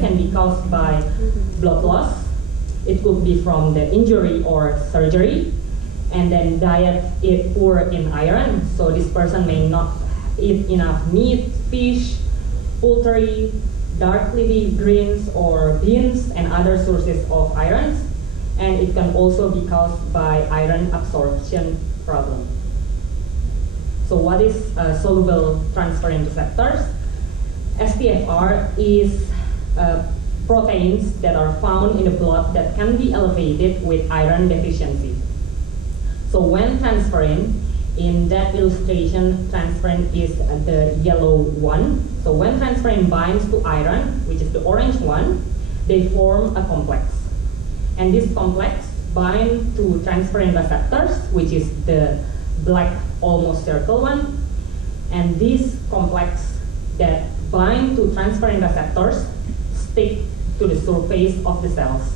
infection can be caused by blood loss. It could be from the injury or surgery. And then diet is poor in iron, so this person may not eat enough meat, fish, poultry, dark leafy greens or beans and other sources of iron. And it can also be caused by iron absorption problem. So what is soluble transferrin receptors? STFR is proteins that are found in the blood that can be elevated with iron deficiency. So when transferrin, in that illustration, transferrin is the yellow one. So when transferrin binds to iron, which is the orange one, they form a complex. And this complex binds to transferrin receptors, which is the black almost circle one. And this complex that bind to transferrin receptors stick to the surface of the cells.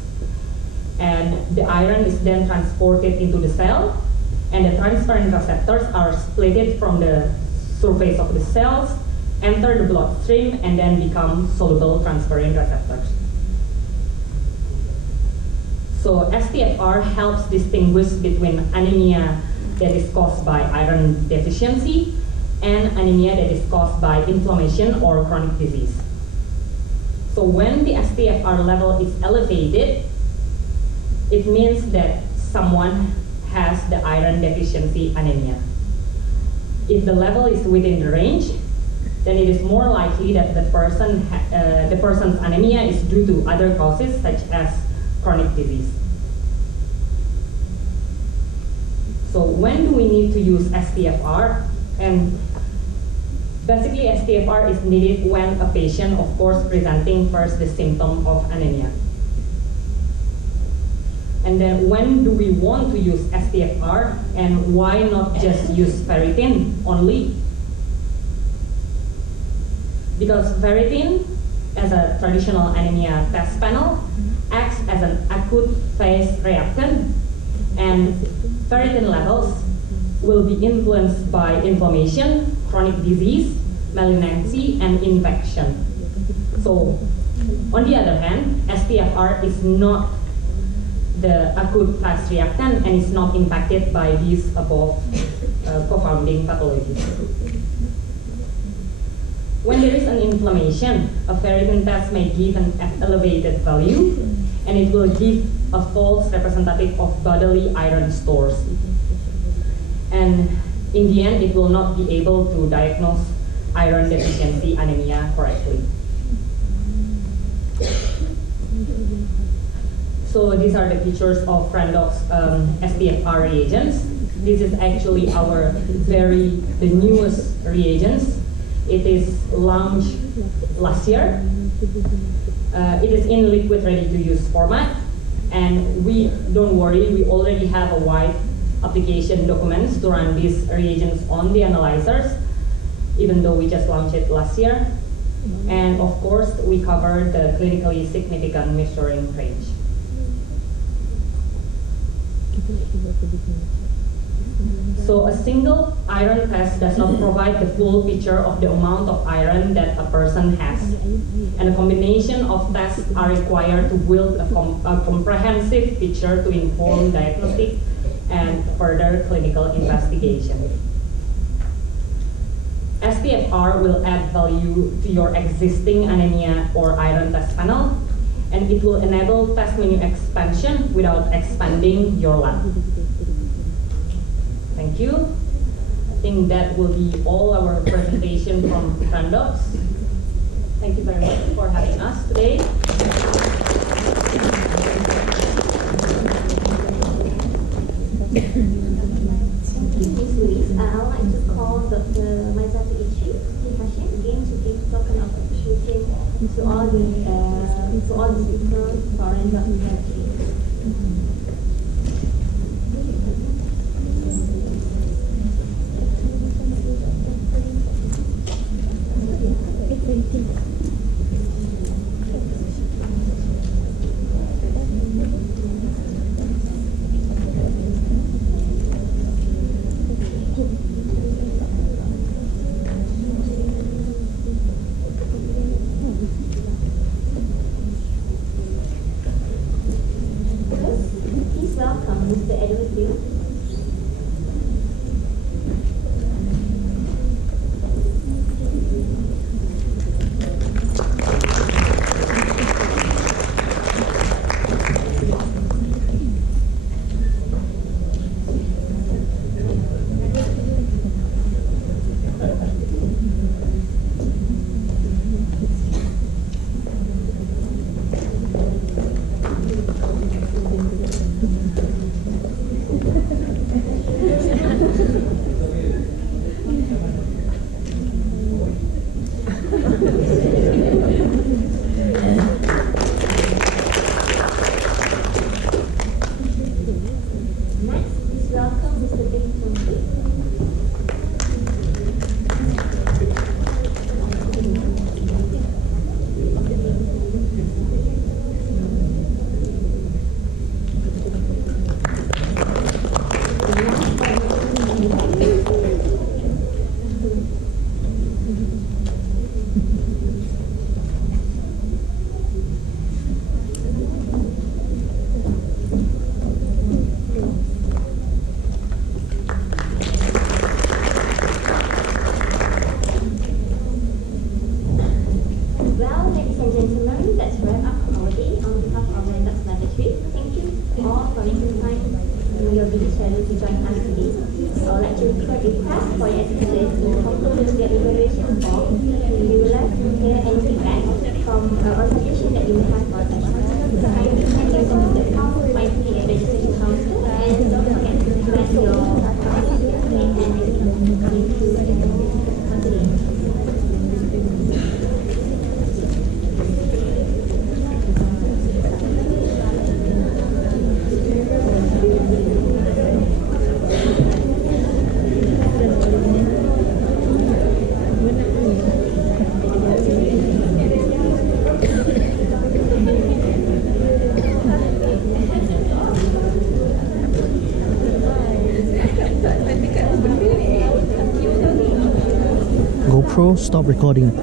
And the iron is then transported into the cell, and the transferrin receptors are splitted from the surface of the cells, enter the bloodstream, and then become soluble transferrin receptors. So STFR helps distinguish between anemia that is caused by iron deficiency and anemia that is caused by inflammation or chronic disease. So when the STFR level is elevated, it means that someone has the iron deficiency anemia. If the level is within the range, then it is more likely that the person's anemia is due to other causes such as chronic disease. So when do we need to use STFR? And basically STFR is needed when a patient, of course, presenting first the symptom of anemia. And then when do we want to use STFR, and why not just use ferritin only? Because ferritin, as a traditional anemia test panel, acts as an acute phase reactant, and ferritin levels will be influenced by inflammation, chronic disease, malignancy, and infection. So, on the other hand, STFR is not the acute fast reactant and is not impacted by these above confounding pathologies. When there is an inflammation, a ferritin test may give an elevated value, and it will give a false representative of bodily iron stores. And in the end, it will not be able to diagnose iron deficiency anemia correctly. So these are the features of Randox STFR reagents. This is actually our the newest reagents. It is launched last year. It is in liquid ready-to-use format. And don't worry, we already have a wide application documents to run these reagents on the analyzers, even though we just launched it last year. And of course, we cover the clinically significant measuring range. So a single iron test does not provide the full picture of the amount of iron that a person has. And a combination of tests are required to build a comprehensive picture to inform diagnostic and further clinical investigation. STFR will add value to your existing anemia or iron test panel, and it will enable test menu expansion without expanding your lab. Thank you. I think that will be all our presentation from Randox. Thank you very much for having us today. Thank you, Ms. Louise. I would like to call Dr. Maizatu Ichi again to give token of appreciation to all the speakers for Randox. join us today. I would like to request for your attention to conclude the evaluation form. We would like to hear any feedback from or suggestion that you may have for us. Kindly send your feedback to my registration counter and don't forget to press your name and ID coming to continue. GoPro, stop recording.